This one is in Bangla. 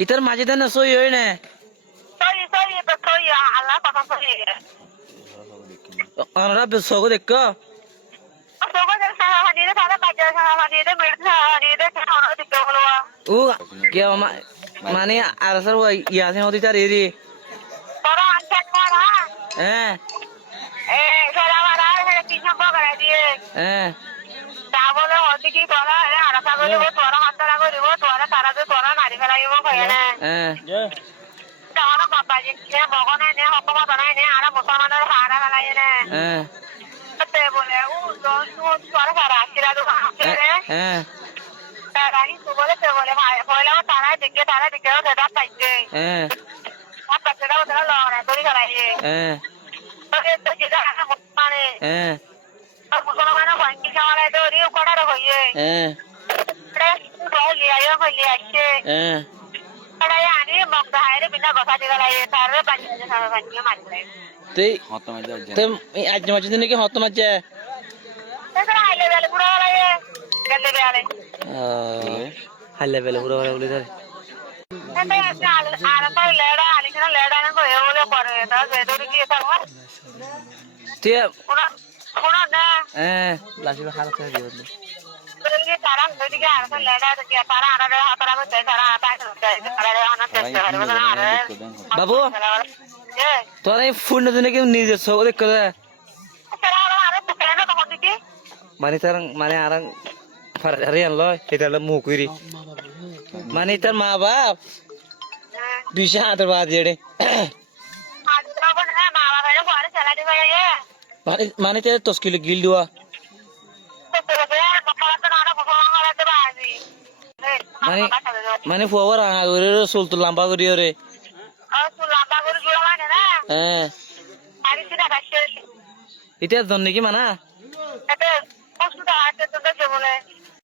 ইতার মাঝে দেন সই হয় না সই তো সই আল্লাহ কথা সই আমরা সগো দেখ ও কে মানে আর স্যার ইয়াসিন হতে তার এরি হ্যাঁ হ্যাঁ হ্যাঁ হ্যাঁ হ্যাঁ হ্যাঁ হ্যাঁ হ্যাঁ হ্যাঁ তুই আজ মাঝে দিন কি হত মাঝে হাইলে বেলে পুরো বলে ধরে তুই হ্যাঁ লাসি খারাপ করে দিয়ে বললি বাবু তোর এই ফোন দিনে কেউ নিজের সব দেখ মানে তার মানে আর হারিয়ান লয় এটা হলো মুকুরি মানে তার মা বাপ বিশা হাতের বাদ জেড়ে মানে তার তস্কিল গিল দেওয়া মানে মানে ফুয়াবার রাঙা করে চুলতো লম্বা করি রে হ্যাঁ এটা ধর নাকি মানা